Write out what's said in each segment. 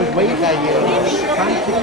Os veis ahí.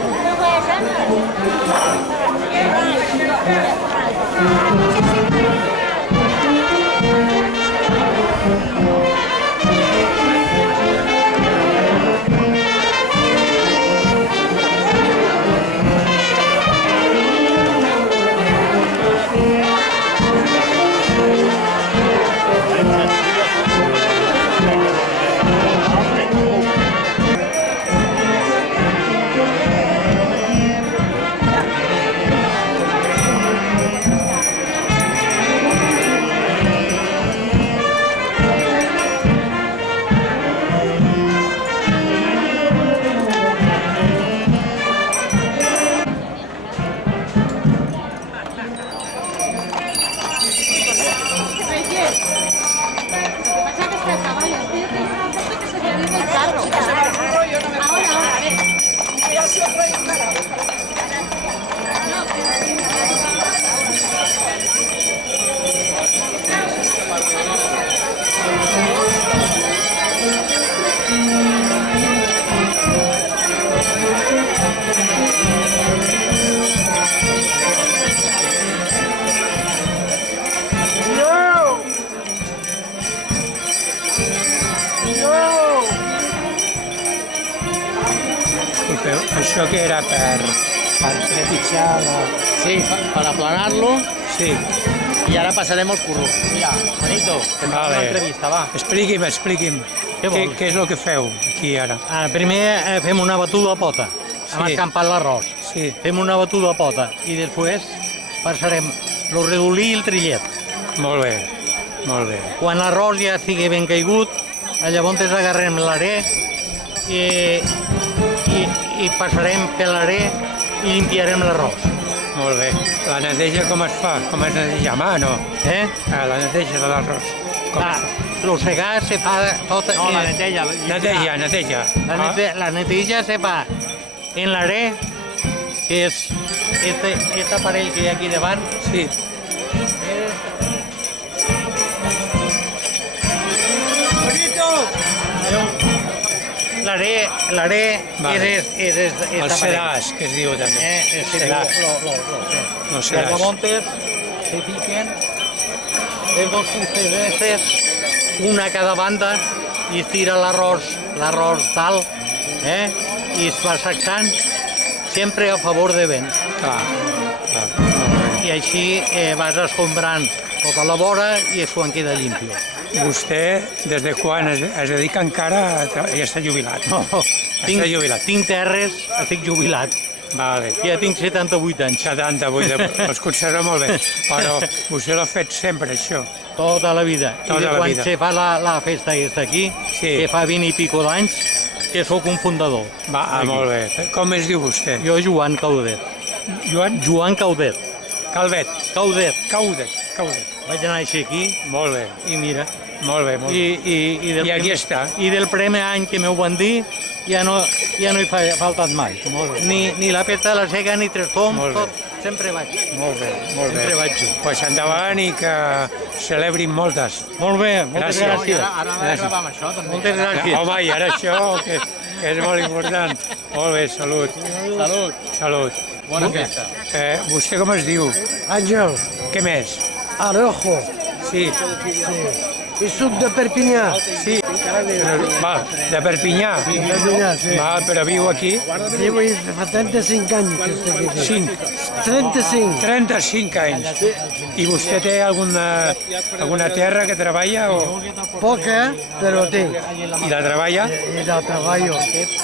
Disculpeu, això que era per trepitjar la... Sí, para aplanarlo. Sí, Y ahora pasaremos por... Mira, Manito, que em fa una entrevista, va. expliqui'm. Què és el que feu aquí ara? Primer fem una batuda a pota, amb escampat l'arròs. Sí. Fem una batuda a pota i després passarem el redolí i el trillet. Molt bé, molt bé. Quan l'arròs ja estigui ben caigut, llavors agarrem l'arè i passarem per l'arè i limpiarem l'arròs. Molt bé. La neteja com es fa? Com es neteja? A mà, no? La neteja de l'arròs. El segar se fa tot... No, la neteja. Neteja. La neteja se fa en l'arè, que és aquest aparell que hi ha aquí davant. Sí. L'arè és El sedàs, que es diu també. el sedàs. Los montes se fiquen les dos fusteses, una a cada banda, i es tira l'arròs dalt, i es va sacsant, sempre a favor de vent. Clar. I així vas escombrant tota la vora i és quan queda limpio. Vostè, des de quan es dedica encara ja està jubilat? No, Està jubilat. tinc terres, estic jubilat. Vale. Ja tinc 78 anys. 78, els conserva molt bé. Però vostè l'ha fet sempre, això. Tota la vida. Tota I la quan vida. se fa la festa aquesta aquí, Sí. que fa 20 i pico d'anys, que sóc un fundador. Molt bé. Com es diu vostè? Jo, Joan Caudet. Joan Caudet. Calvet. Caudet. Vaig néixer aquí Molt bé. i mira. Molt bé. I aquí està. I del primer any que m'ho van dir, ja no hi ha faltat mai. Ni la pesta de la cega, ni tres toms, tot. Sempre vaig. Molt bé. Sempre vaig jo. Pues endavant i que celebrin moltes. Molt bé, moltes gràcies. Ara hem de gravar amb això, també. Moltes gràcies. Home, i ara això, que és molt important. Molt bé, salut. Salut. Bona festa. Vostè com es diu? Àngel, Què més? Arojo, Sí. i soc de Perpinyà. Sí. Val, de Perpinyà. Perpinyà, sí. Val, però viu aquí? Viu fa 35 anys que estic aquí. 5. 35. 35 anys. I vostè té alguna terra que treballa o... Poca, però tinc. I la treballa? I la treballo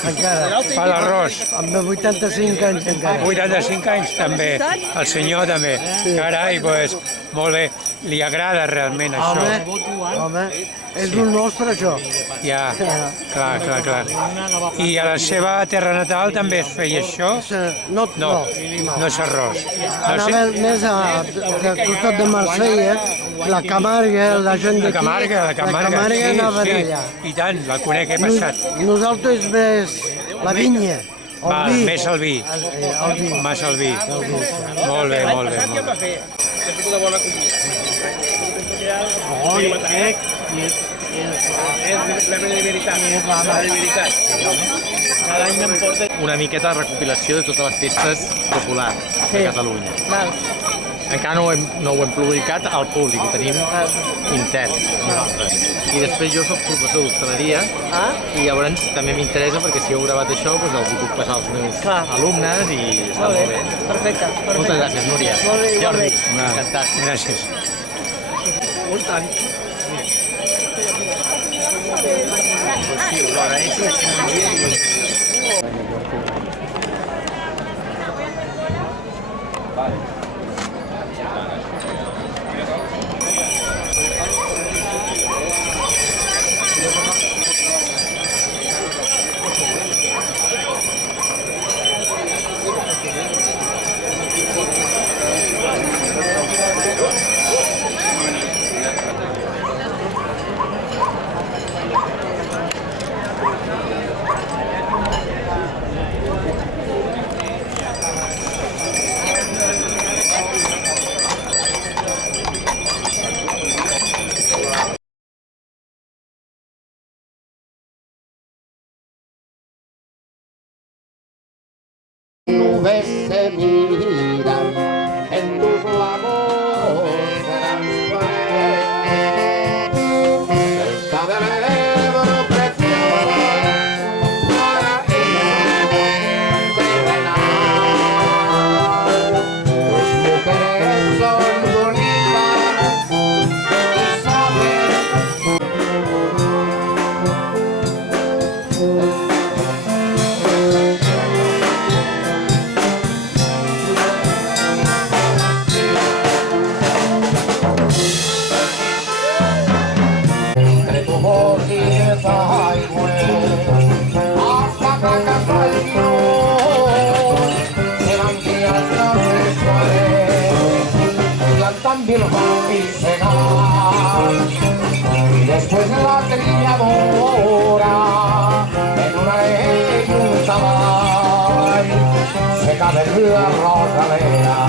encara. Fa l'arròs. Amb 85 anys encara. 85 anys també. El senyor també. Carai, doncs, molt bé. Li agrada realment això. Home, és un nostre això. Ja, clar. I a la seva terra natal també es feia això? No, No és arròs. Anava més al costat de Marsella, la Camarga, la gent La d'aquí. Camarga, La Camarga anava allà. I tant, la conec, he passat. Nosaltres més la vinya. Val, més el vi. El vi. Més el vi. Molt bé. És la de veritat. Cada any em porta una miqueta de recopilació de totes les festes populars de Catalunya. Val. Encara no ho hem publicat al públic, ho tenim intern nosaltres. I després jo soc professor d'hostaleria i llavors també m'interessa perquè si heu gravat això doncs els hi puc passar als meus alumnes i està molt bé. Perfecte. Moltes gràcies, Núria. Molt bé, Jordi, igualment. encantat. Gràcies. I tant. Pues sí, us ho agraeixo. Nubes se miran en tus lagos transparentes, cerca del Ebro precioso, paraíso terrenal. Tus mujeres son bonitas y saben entre tu voz y esa hasta fracaso el Dios, eran días noches suaves, cantan Bilbao y Segal, y después de la trilladora, en una y un tabay, se cabe la Rosalea.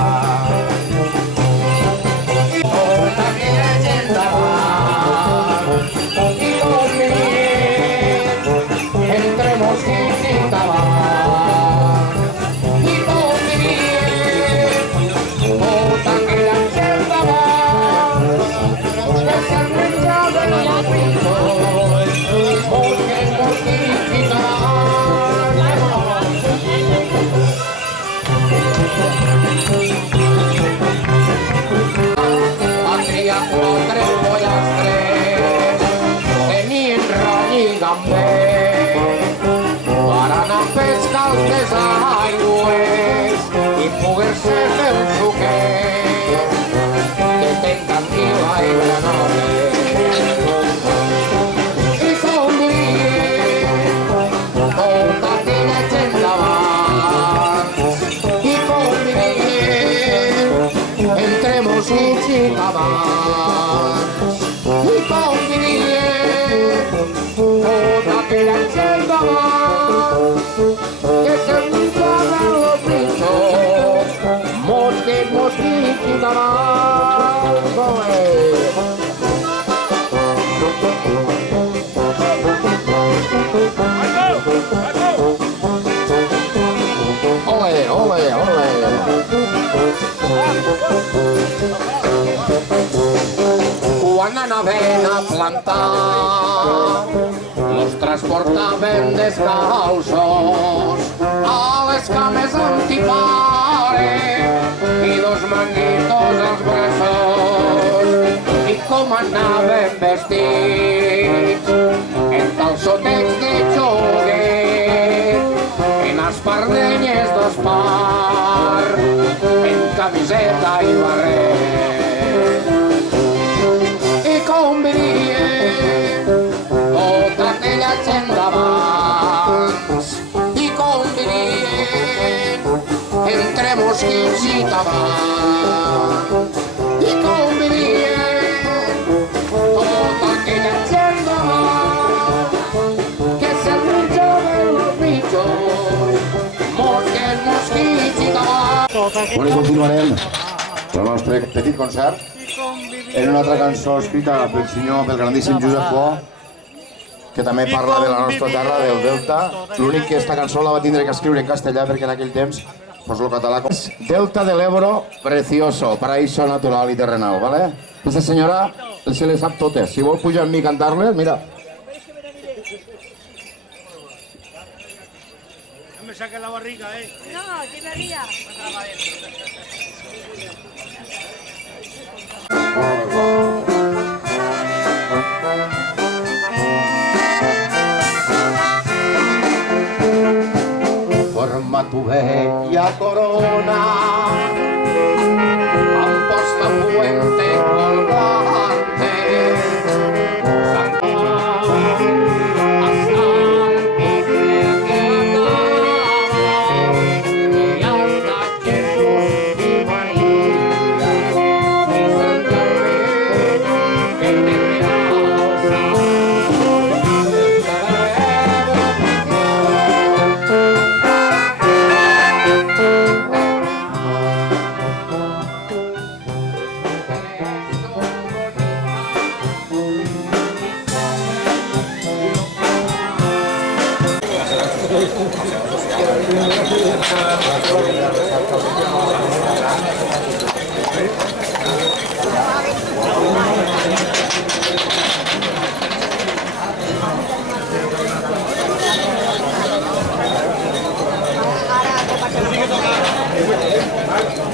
Y otra que leyenda va, y convivir entre mosquitos y tabac, y convivir otra que leyenda va, que se enreda de los ríos, porque el mosquito y patria quatre pollastres tenien rony i gamber per anar a pescar als desaigües i poder-se fer un suquet que tengan Viva i Granotes i convivir tota aquella gent d'abans i convivir entre mosquits i tabacs i convivir tota aquella gent d'abans que se'n posen los pinchos mosquits, mosquits i tabacs. Ole, ole, ole. Quan anaven a plantar, los transportaven descalços a les cames antipare i dos manguitos als braços. I com anaven vestits en calçotets de joguet, en espardenyes dos par, en camiseta i barret. I convivien tota aquella gent d'abans i convivien entre mosquits i tabac i convivien tota aquella gent d'abans que se'n menjaven los bitxos mosquets, mosquits i tabac. Bueno, continuarem el nostre petit concert en una altra cançó escrita pel grandíssim Josep Bo, que també parla de la nostra terra, del Delta. L'únic que esta cançó la va tindre que escriure en castellà perquè en aquell temps pues lo català... Delta del Ebro, precioso, paraíso natural i terrenal, ¿vale? Aquesta senyora se les sap totes. Si vol pujar amb mi i cantar-les, mira. No me saques la barriga, No, que me ría. Forma tu bella corona, amposta puente colgante, hasta el pie que acaba, y hasta Jesús y María, y San Carmelo que te realza.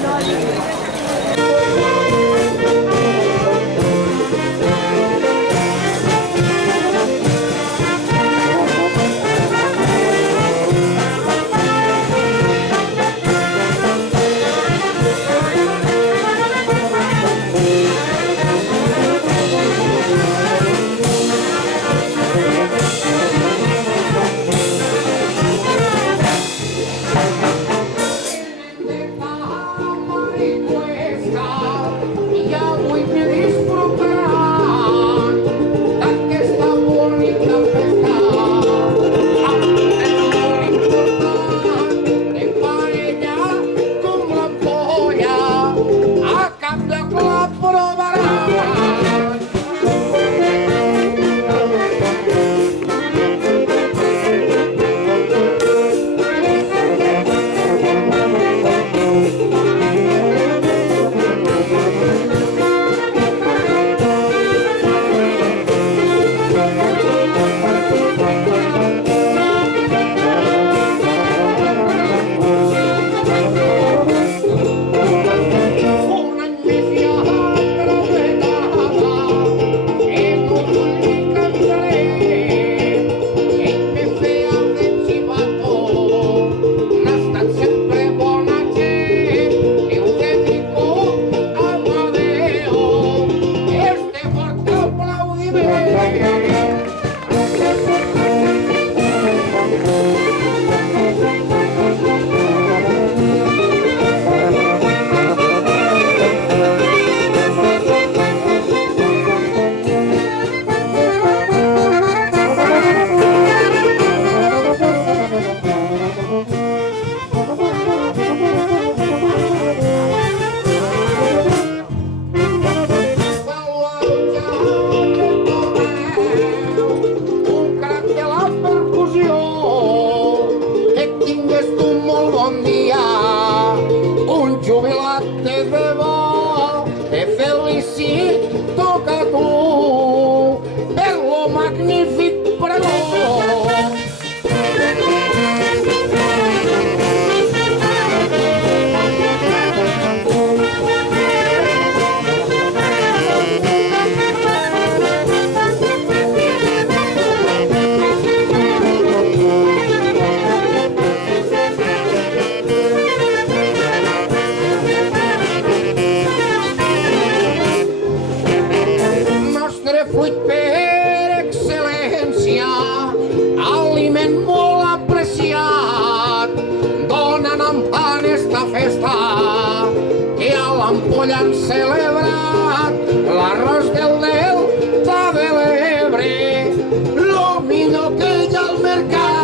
l'ampolla han celebrat l'arròs del Delta de l'Ebre, lo millor que hi ha al mercat.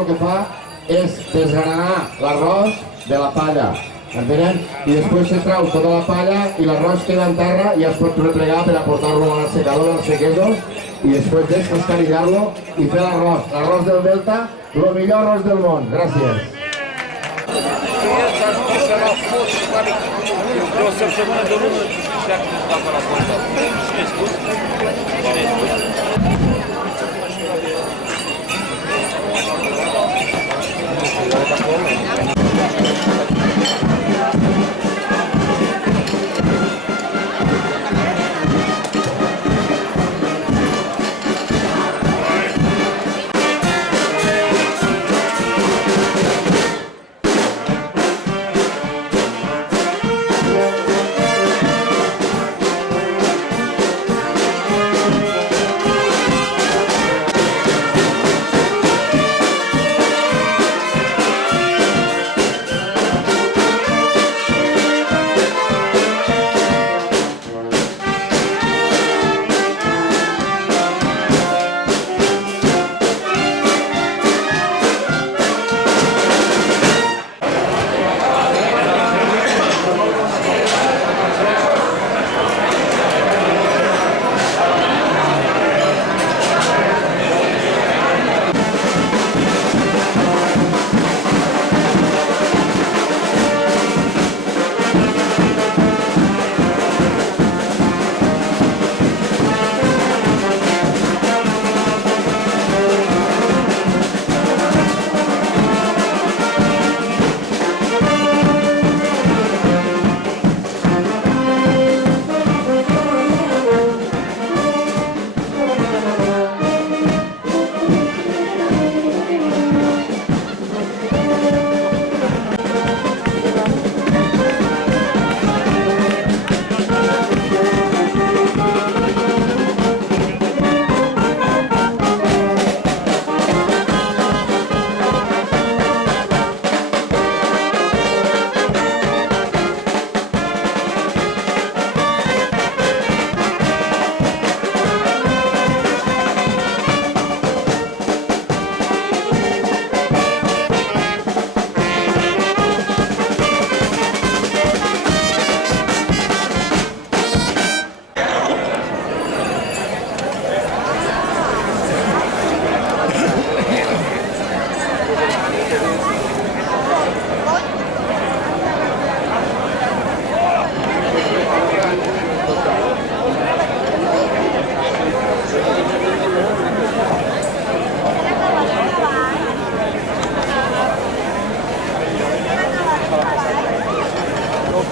el que fa és desgranar l'arròs de la palla, entenen? I després se trau tota la palla i l'arròs queda en terra i es pot replegar per a portar-lo a la secadora, als sequesos, i després descascarigar-lo i fer l'arròs. L'arròs del Delta, el millor arròs del món. Gràcies.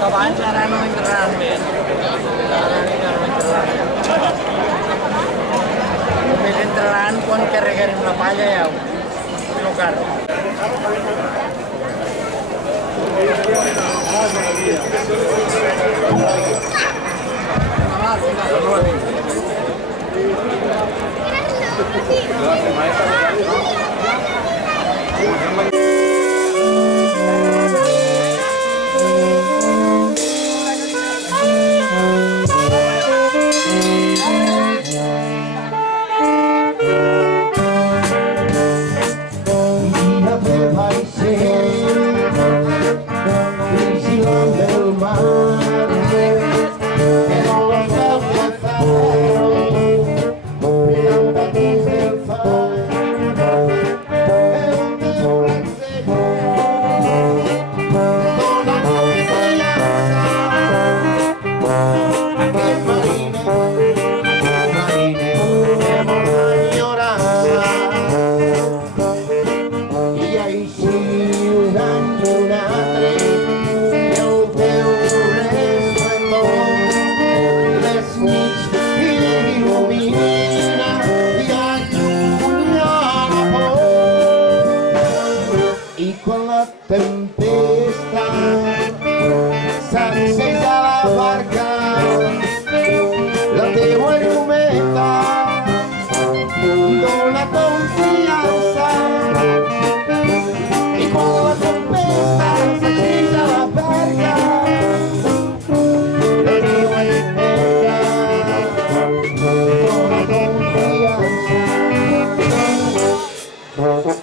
Abans ara no entraran més. Només entraran quan carregarem la palla i el carro.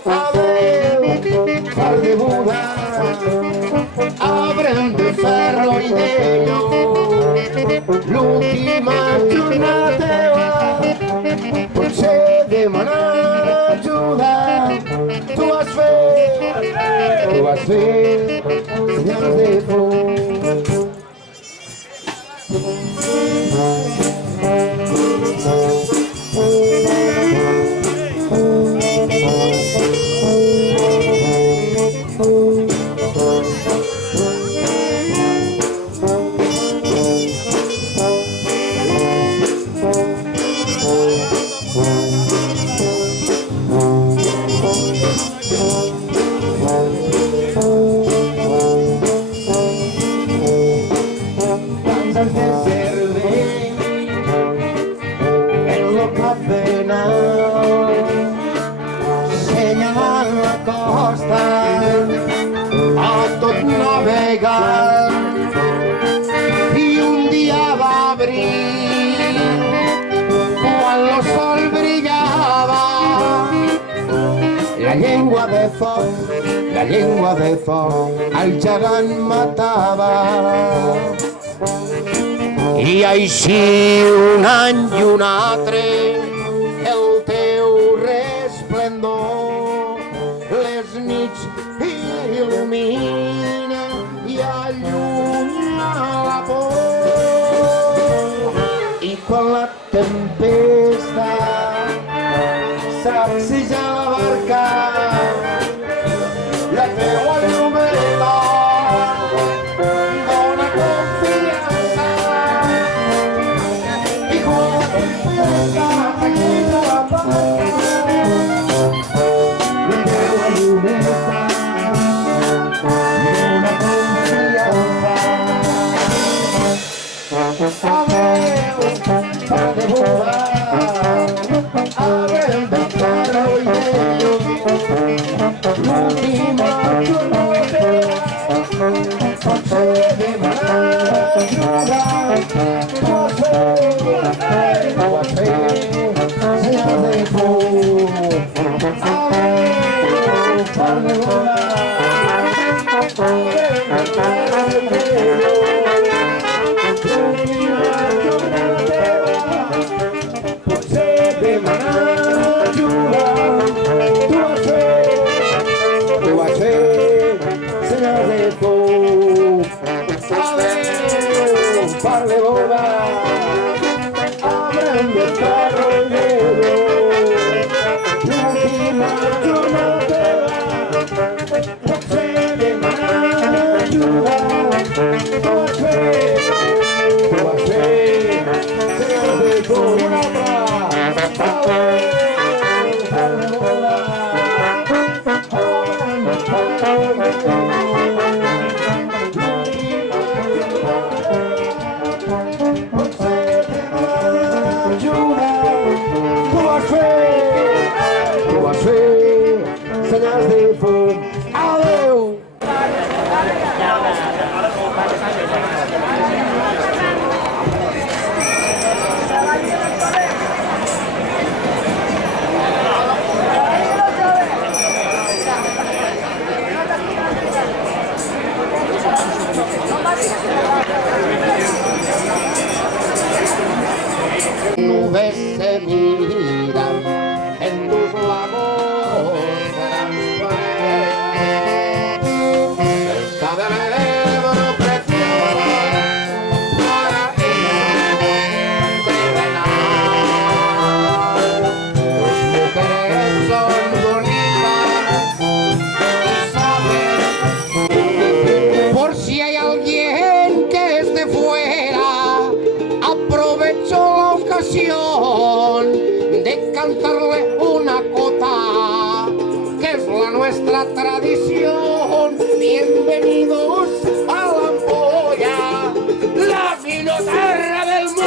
A ver. llegar y un día va a abrir cuando el sol brillaba. La llengua de foc al gegant matava. I així un any i un altre el teu resplendor les nits il·lumina i allunya la por. I quan la tempesta sacseja la barca, la teua llumeta dona confiança. I quan la tempesta sacseja la barca, la teua llumeta dona confiança. Adéu, pa de volar. Nubes se miran en tus lagos transparentes, cerca del Ebro preciosa para entrevenar. Tus mujeres son bonitas y saben, por si hay alguien que es de fuera, aprovecho la ocasión de cantarle una cota que es la nuestra tradición. Bienvenidos a la Ampolla, la vinoterra del mundo.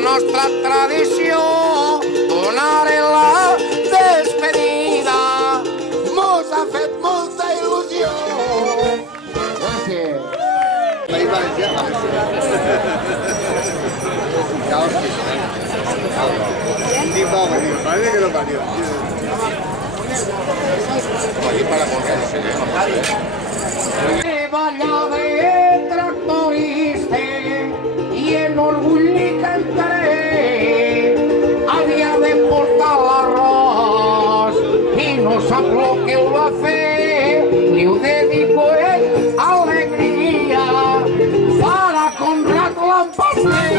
Nostra tradició, donar la despedida, mos ha fet molta il·lusió. Gràcies. Ballada de tractorista i en orgull li cantaré. Havia de portar l'arròs i no sap lo que ho va fer. Li ho dedico ell, alegria, para Conrad Lampaster.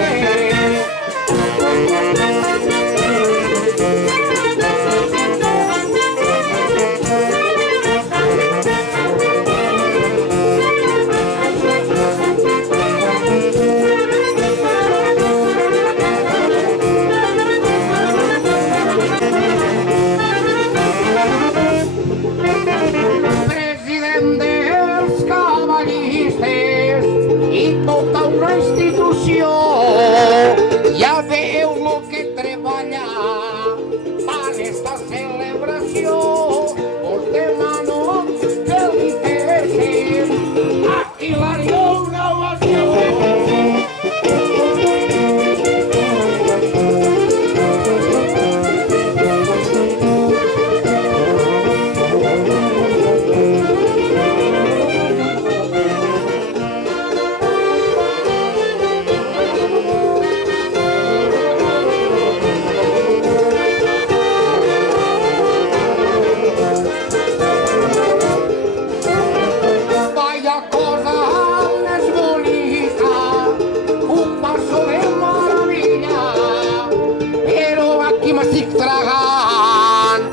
m'estic tragant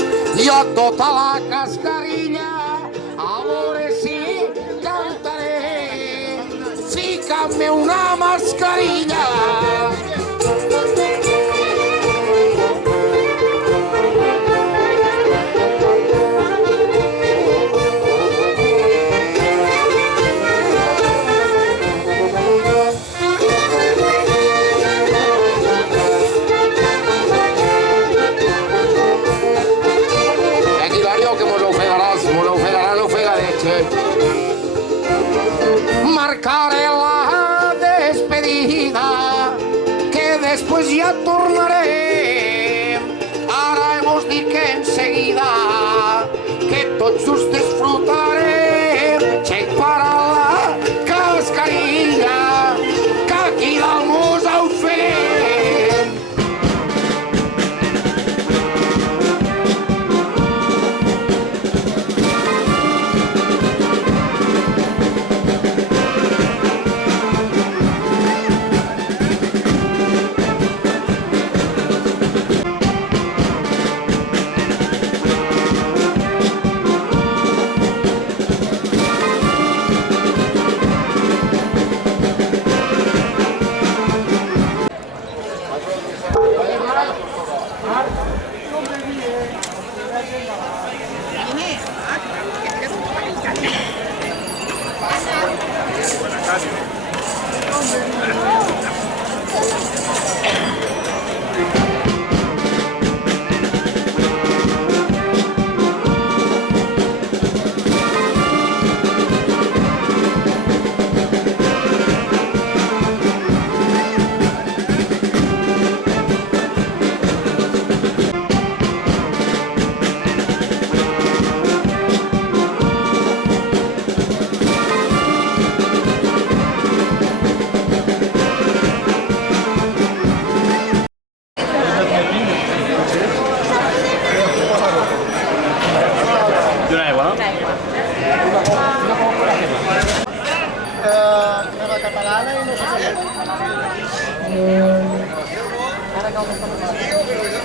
jo tota la cascarilla, a veure si cantaré. Fica'm-me una mascarilla. Marcaré la despedida, que después ya tornaré. Ara vos dic que enseguida, que tots us disfrutarem. Xec para la cascarilla, que aquí dalt mos ofenem.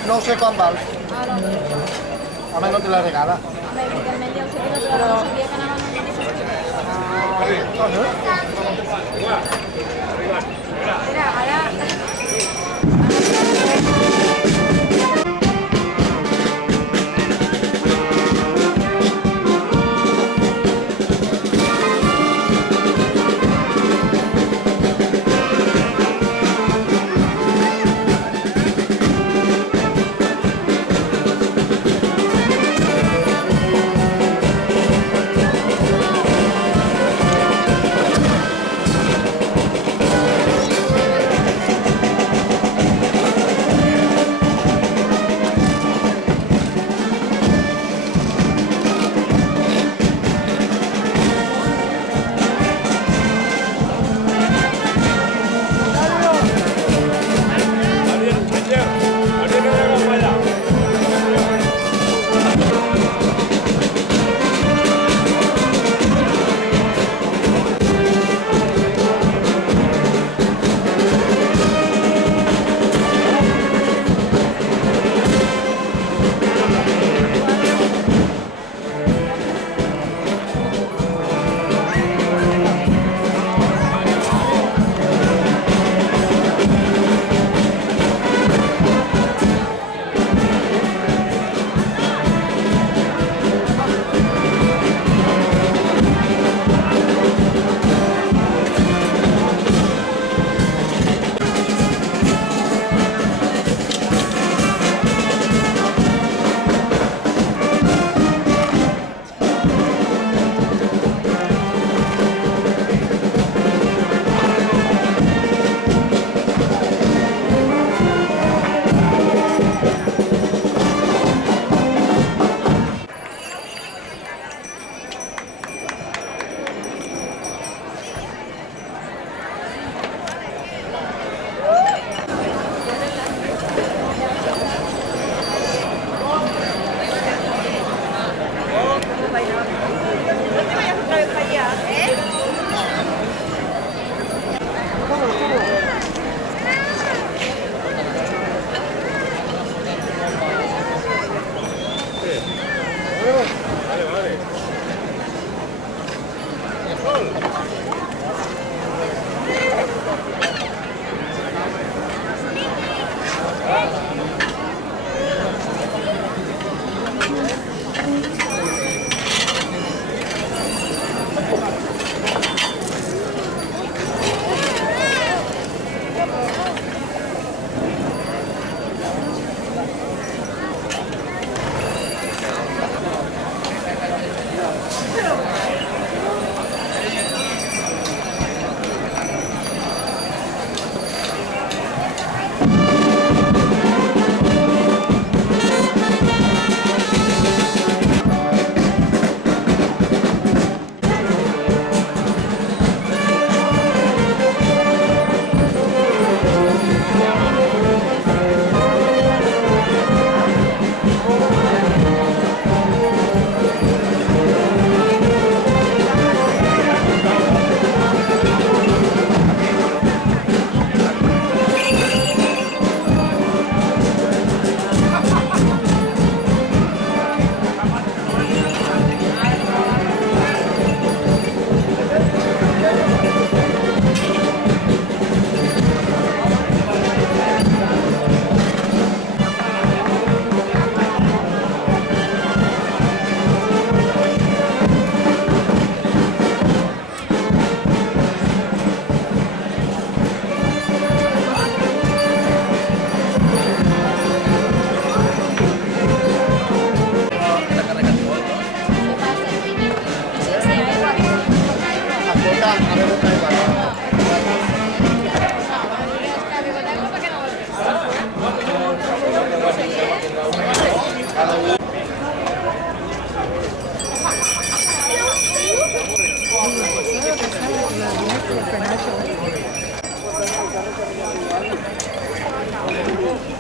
No sé quan val. Home, no te la regala. Evidentment ja ho sé, però no sabia que anaven amb Mira, ara...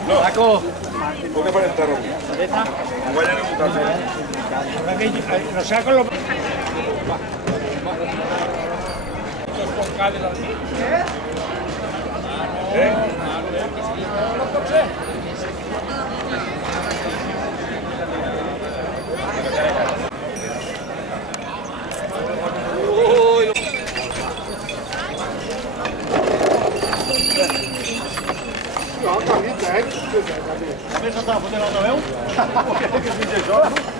Paco. ¿Dónde para entrar? Vayan a mutarse. Los sacos los... No, canvia, eh? A més, està fotent l'altra veu? Que és això?